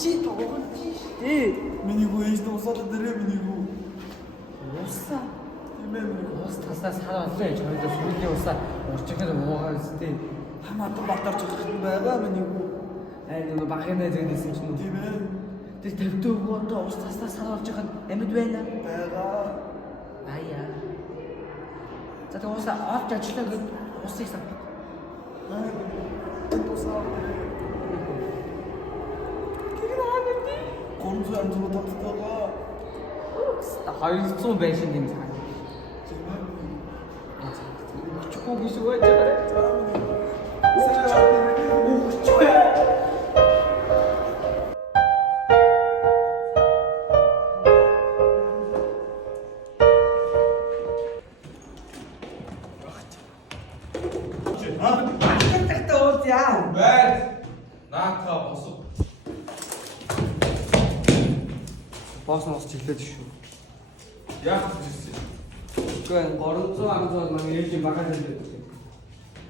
Чи тоглож тий. Минийгөө ээж дуусаад дээрээ минийгөө. Уусаа. Тэмээ минийгөө. Уус таснаас хараа олоо гэж хоёул сүүлийн усаа урчхаар уугаар зүтэй. Хамаатан батарч байгаа минийгөө. Нэг багын дэжсэн чинь Тийм ээ. тэр төвдөгөөдөө ус таснаас хараа олж байгаа амьд байна. Байгаа. Аяа. За тэр усаа олж ажиллаа гэж усыг сав. Гонцоо амжуу татдаг. 200 байшин юм цаа. Тийм ээ. Чухуу гэж үгэж байгаа. Босс нас чиглээд шүү. Яах вэ? Гэхдээ 300 амзууд маань ээлжийн багаад байдаг.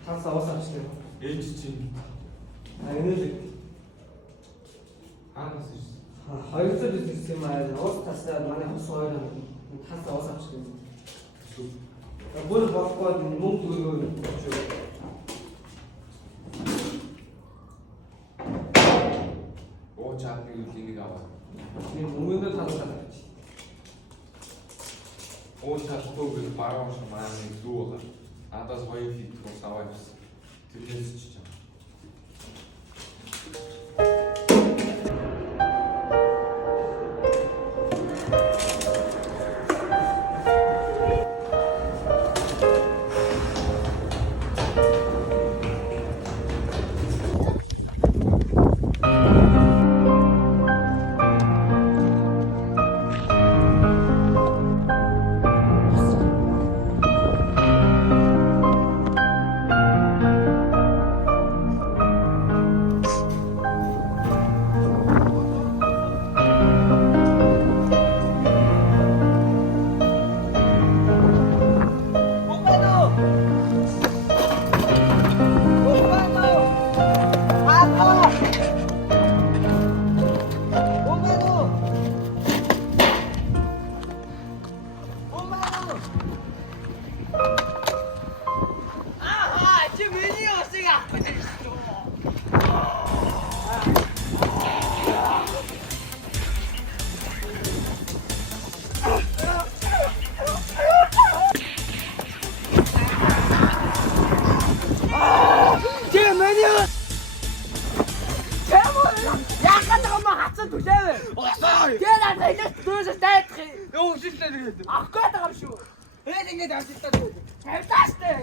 Тас аваас авчихсан. Ээж чинь. Энэ л Хаанаас ирсэн? 200 бизнес юм аа. Уус тасаад манай хос хоёр тас аваас авчихсан. Бүр болохгүй мөнгө өгөө. Оо чатны үлийг аваа. Энэ мөнгөнд талуулаад авчих. Оо чатгүй гэж баруун шамааны дүү байгаа. Надаас 2 фит ус аваа гэсэн. Тэрнээс ч чам. Ахгүй байгаа шүү. Хэд ингэж авчихтаа. Тавьтааштай.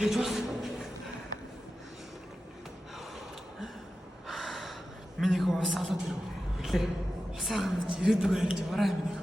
Гэж бас. Минийгөө ус алаад ирв. Иглээ. Усаагаа ирээдүг айлж бараа минийгөө.